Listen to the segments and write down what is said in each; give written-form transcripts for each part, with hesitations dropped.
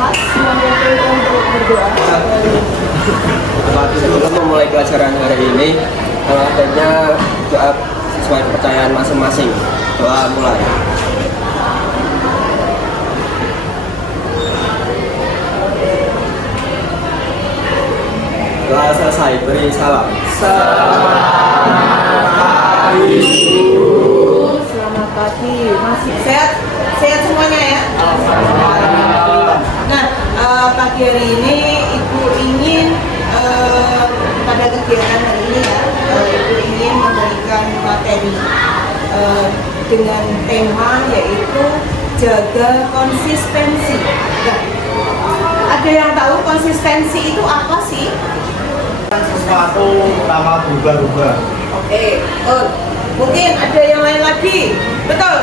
kelas untuk berdoa. Sebelum memulai pelajaran hari ini, adanya doa sesuai kepercayaan masing-masing. Doa mulai. Doa selesai, beri salam. Selamat pagi, masih sehat semuanya ya. Nah, pagi hari ini Ibu ingin pada kegiatan hari ini ya, Ibu ingin memberikan materi dengan tema yaitu jaga konsistensi. Nah, ada yang tahu konsistensi itu apa sih? Sesuatu lama berubah-ubah. Oke, mungkin ada yang lain lagi. Betul,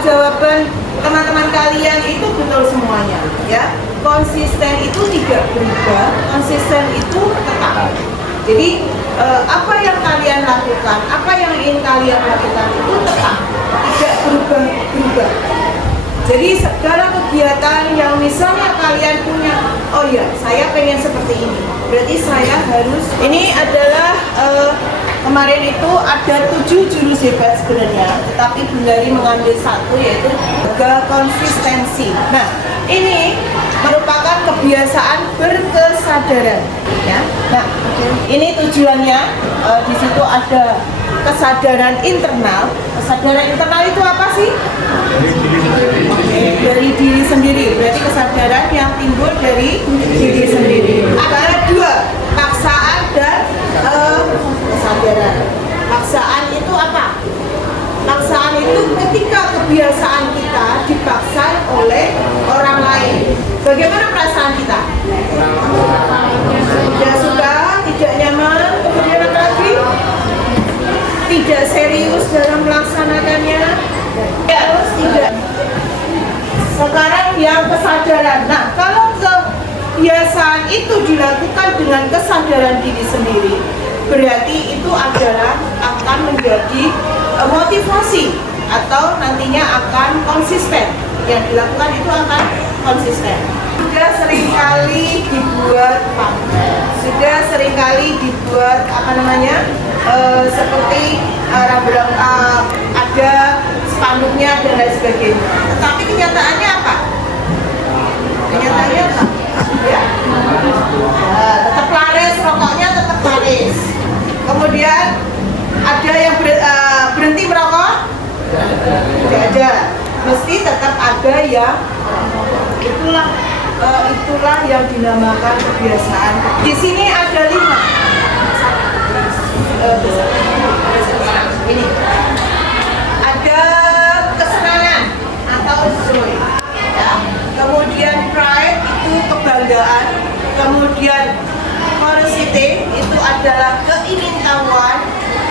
jawaban teman-teman kalian itu betul semuanya ya. Konsisten itu tidak berubah, konsisten itu tetap. Jadi apa yang kalian lakukan, apa yang ingin kalian lakukan itu tetap, tidak berubah-berubah. Jadi segala kegiatan yang misalnya kalian punya, oh ya saya pengen seperti ini, berarti saya harus, ini adalah kemarin itu ada 7 jurus hebat sebenarnya, tetapi Bundari mengambil satu yaitu jaga konsistensi. Nah ini merupakan kebiasaan berkesadaran ya. Nah ini tujuannya, di situ ada kesadaran internal. Kesadaran internal itu apa sih? Dari diri sendiri. Berarti kesadaran yang timbul dari diri sendiri. Ada dua, paksaan dan kesadaran. Paksaan itu apa? Paksaan itu ketika kebiasaan kita dipaksa oleh orang lain. Bagaimana perasaan kita? Tidak suka, tidak nyaman, kemudian apa lagi? Tidak serius dalam melaksanakannya. Terus tidak. Sekarang yang kesadaran. Nah, kalau kebiasaan itu dilakukan dengan kesadaran diri sendiri, berarti itu adalah akan menjadi motivasi atau nantinya akan konsisten. Yang dilakukan itu akan konsisten. Sudah seringkali dibuat pamer, sudah seringkali dibuat seperti ada spanduknya dan lain sebagainya. Tetapi kenyataannya apa? Kenyataannya apa? Ya. Tetap laris, rokoknya tetap laris. Kemudian ada yang berhenti merokok? Tidak ada. Mesti tetap ada yang itulah yang dinamakan kebiasaan. Di sini ada 5. Ini ada kesenangan atau joy ya. Kemudian pride itu kebanggaan, kemudian curiosity itu adalah keingintahuan,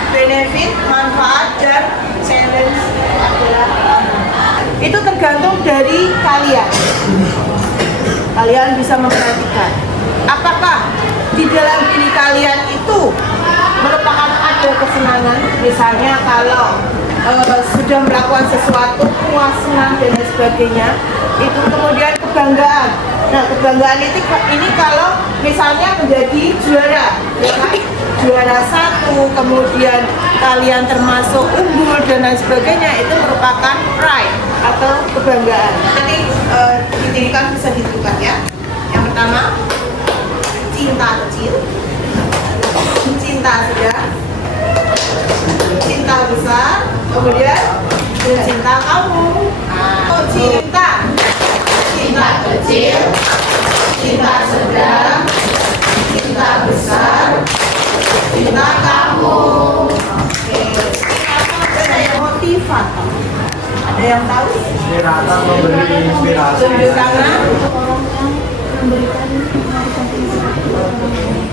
benefit manfaat, dan challenge adalah itu tergantung dari kalian. Kalian bisa memperhatikan apakah di dalam diri kalian itu merupakan ada kesenangan. Misalnya kalau sudah melakukan sesuatu puas, senang dan lain sebagainya, itu kemudian kebanggaan. Nah kebanggaan ini kalau misalnya menjadi juara ya kan? Juara 1, kemudian kalian termasuk unggul dan lain sebagainya, itu merupakan pride atau kebanggaan. Nanti didirikan bisa ditentukan ya. Yang pertama cinta kecil, cinta sedang, cinta besar, kemudian cinta kamu. Cinta kecil, cinta sedang, cinta besar, cinta kamu. Oke. Ada yang motivator. Ada yang tahu? Inspirator, memberi inspirasi. Tunjuk tangan.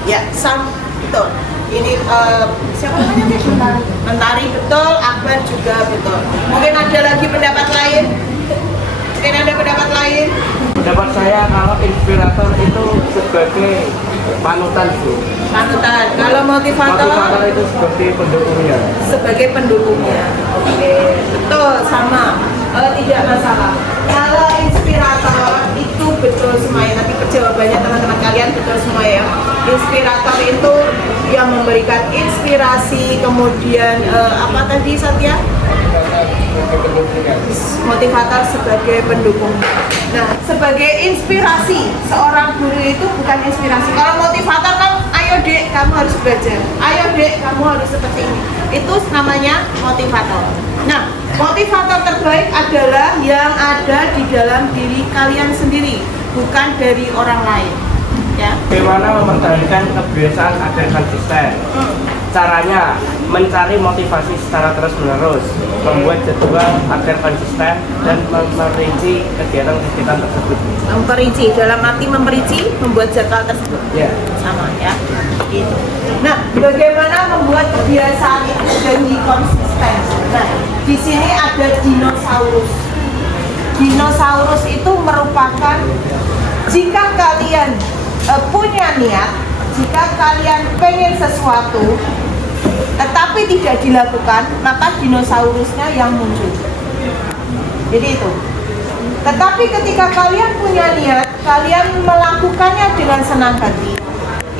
Ya, betul. Ini siapa namanya? Mentari betul, Akbar juga betul. Mungkin ada lagi pendapat lain? Mungkin ada pendapat lain? Pendapat saya kalau inspirator itu sebagai panutan, Bu. Panutan. Kalau motivator? Motivator itu sebagai pendukungnya. Sebagai pendukungnya. Oke, betul sama. Tidak masalah. Kalau inspirator itu betul semuanya. semua ya. Inspirator itu yang memberikan inspirasi, kemudian apa tadi Satya? Motivator sebagai pendukung. Nah, sebagai inspirasi, seorang guru itu bukan inspirasi. Kalau motivator kan, ayo dek, kamu harus belajar. Ayo dek, kamu harus seperti ini. Itu namanya motivator. Nah, motivator terbaik adalah yang ada di dalam diri kalian sendiri, bukan dari orang lain. Ya. Bagaimana mempertahankan kebiasaan agar konsisten? Caranya mencari motivasi secara terus-menerus, membuat jadwal agar konsisten, dan memperinci kegiatan-kegiatan tersebut. Memperinci, dalam arti memperinci, membuat jadwal tersebut. Ya. Sama ya. Gitu. Nah, bagaimana membuat kebiasaan itu jadi konsisten? Nah, di sini ada dinosaurus. Dinosaurus itu merupakan jika kalian punya niat, jika kalian pengen sesuatu tetapi tidak dilakukan, maka dinosaurusnya yang muncul. Jadi itu. Tetapi ketika kalian punya niat, kalian melakukannya dengan senang hati,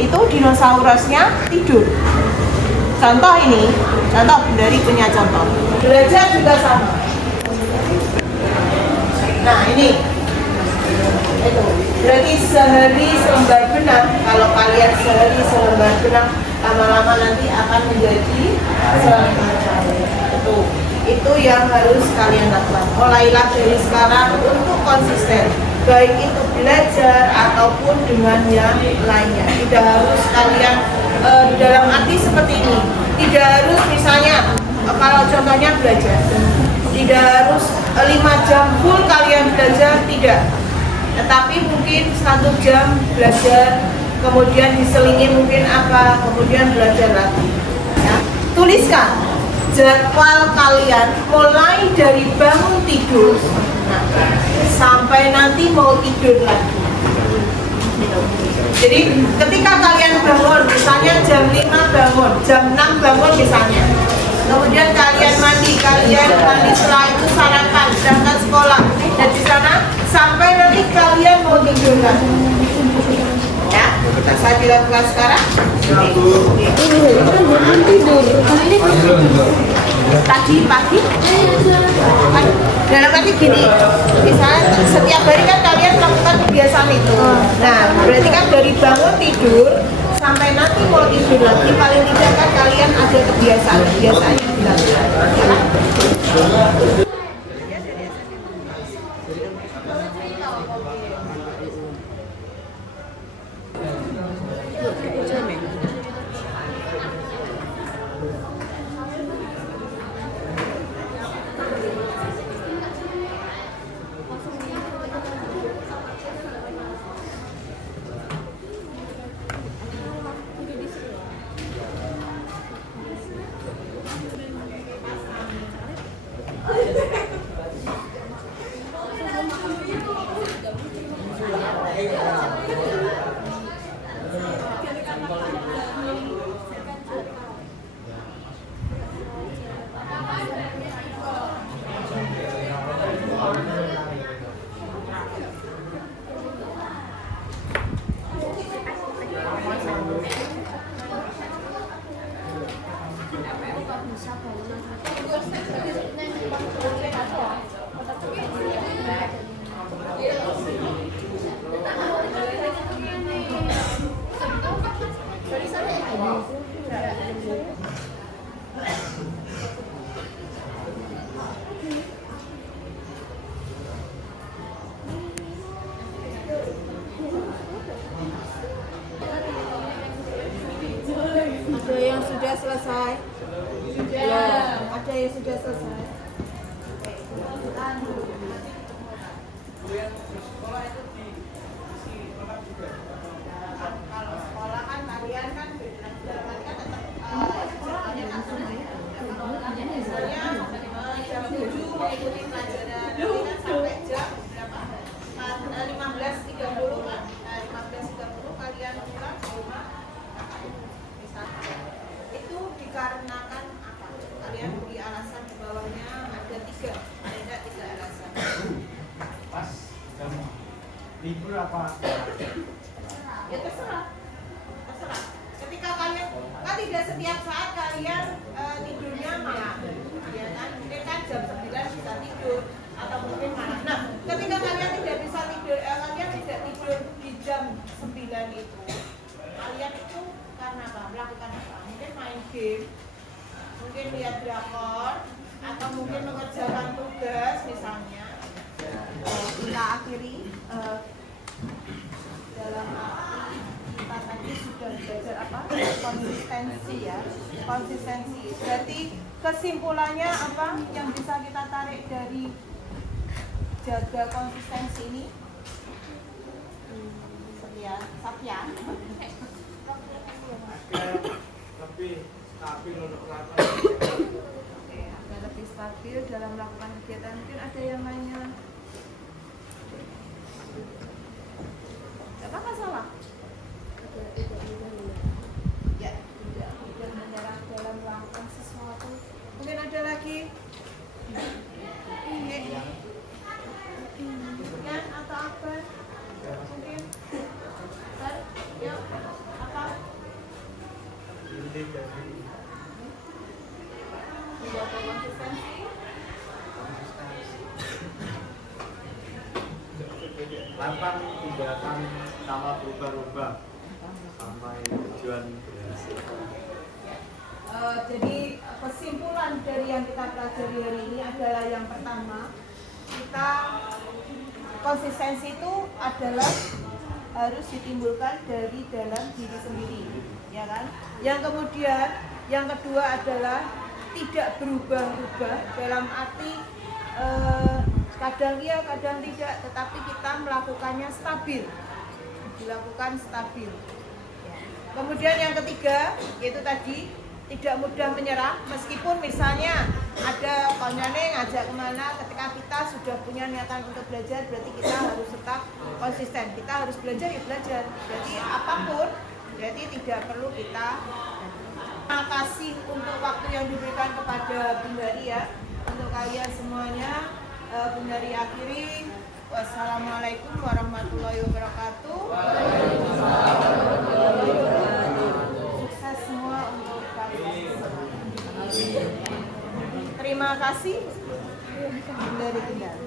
itu dinosaurusnya tidur. Contoh ini, contoh dari punya contoh. Belajar juga sama. Nah ini, itu berarti sehari selembar benang. Kalau kalian sehari selembar benang, lama-lama nanti akan menjadi selembar benang. Itu yang harus kalian lakukan. Mulailah dari sekarang untuk konsisten, baik itu belajar ataupun dengan yang lainnya. Tidak harus kalian dalam arti seperti ini. Tidak harus misalnya kalau contohnya belajar, tidak harus 5 jam full kalian belajar, tidak. Tetapi mungkin 1 jam belajar, kemudian diselingi mungkin apa, kemudian belajar lagi. Ya. Tuliskan jadwal kalian mulai dari bangun tidur, nah, sampai nanti mau tidur lagi. Jadi ketika kalian bangun, misalnya jam 5 bangun, jam 6 bangun misalnya, kemudian kalian mandi setelah itu sarapan, berangkat sekolah, dan di sana sampai nanti kalian mau tidur lagi. Ya, saya dilakukan sekarang. Tadi pagi. Dalam arti gini, misalnya setiap hari kan kalian melakukan kebiasaan itu. Nah, berarti kan dari bangun tidur sampai nanti mau tidur lagi, paling tidak kan kalian ada kebiasaan-kebiasaan yang dilakukan. Ada yang sudah selesai? Ya, ada yang sudah selesai. Kalau sekolah kan kalian kan jam 7 mengikuti pelajaran, kan sampai jam berapa? 15.30 kan? 15.30 kalian pulang ke rumah. Itu dikarenakan apa? Kalian beri alasan di bawahnya ada 3, ada 3 alasan. Pas jam libur apa? Ya terserah. Nah, ketika kalian kan tidak setiap saat kalian tidurnya malam, ya kan? Mungkin kan jam 9 bisa tidur atau mungkin malam. Nah, ketika kalian tidak bisa tidur, kalian tidak tidur di jam 9 itu, kalian itu karena apa? Melakukan apa? Mungkin main game, mungkin lihat drakor, atau mungkin mengerjakan tugas misalnya. Kita akhiri dalam arti kita tadi sudah belajar apa? Konsistensi ya, konsistensi. Berarti kesimpulannya apa yang bisa kita tarik dari jaga konsistensi ini? Satya. Lebih stabil untuk melakukan Oke, agar lebih stabil dalam melakukan kegiatan. Mungkin ada yang nanya. Apa salah? Ya, tidak mudah menyerah dalam melakukan sesuatu. Mungkin ada lagi. Kan atau apa? Mungkin. Ya, apa? inti dari Menjaga konsistensi. lakukan tindakan sama berubah-ubah sampai tujuan berhasil. Jadi kesimpulan dari yang kita pelajari hari ini adalah yang pertama, kita konsistensi itu adalah harus ditimbulkan dari dalam diri sendiri, ya kan? Yang kemudian yang kedua adalah tidak berubah-ubah dalam arti kadang iya kadang tidak, tetapi kita melakukannya stabil, dilakukan stabil. Kemudian yang ketiga yaitu tadi tidak mudah menyerah, meskipun misalnya ada konyane ngajak kemana, ketika kita sudah punya niatan untuk belajar berarti kita harus tetap konsisten, kita harus belajar ya belajar, jadi apapun berarti tidak perlu kita. Terima kasih untuk waktu yang diberikan kepada Bundari ya, untuk kalian semuanya. Bundari akhiri, wassalamualaikum warahmatullahi wabarakatuh. Sukses semua untuk kalian. Terima kasih. Bundari Kendal.